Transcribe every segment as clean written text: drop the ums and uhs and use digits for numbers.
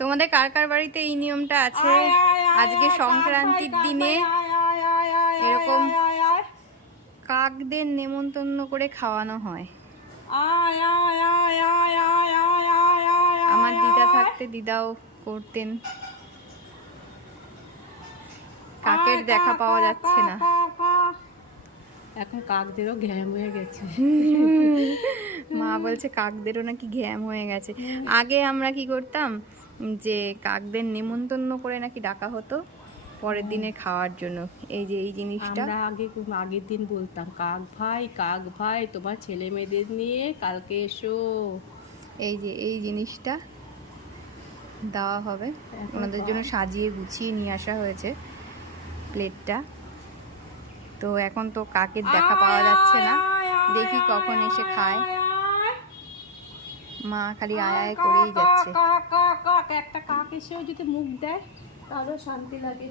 তোমাদের কার কার বাড়িতে এই নিয়মটা আছে? আজকে সংক্রান্তির দিনে এরকম কাকদের নেমন্তন্ন করে খাওয়ানো হয়। আমার দিদা থাকতে দিদাও করতেন। কাকের দেখা পাওয়া যাচ্ছে না এখন, কাকদেরও ঘ্যাম হয়ে গেছে। মা বলছে কাকদেরও নাকি ঘ্যাম হয়ে গেছে। আগে আমরা কি করতাম, যে কাকদের নেমন্তন্ন করে নাকি ডাকা হতো পরের দিনে খাওয়ার জন্য। এই যে এই জিনিসটা আমরা আগের দিন বলতাম, কাক ভাই তোমার ছেলে মেয়েদের নিয়ে কালকে এসো। এই যে এই জিনিসটা দেওয়া হবে, ওনাদের জন্য সাজিয়ে গুছিয়ে নিয়ে আসা হয়েছে প্লেটটা। তো এখন তো কাকের দেখা পাওয়া যাচ্ছে না, দেখি কখন এসে খায়। মা খালি আয় আয় করেই যাচ্ছে। একটা কাক এসেও যদি মুখ দেয় তাহলে শান্তি লাগে।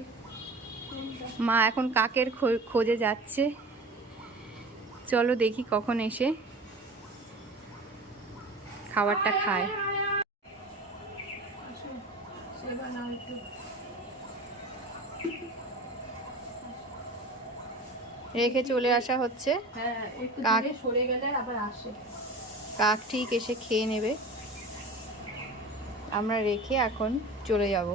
মা এখন কাকের খোঁজে যাচ্ছে। চলো দেখি কখন এসে খাবারটা খায়। রেখে চলে আসা হচ্ছে। কাক সরে গেলে আবার আসে। কাক ঠিক এসে খেয়ে নেবে, আমরা রেখে এখন চলে যাব।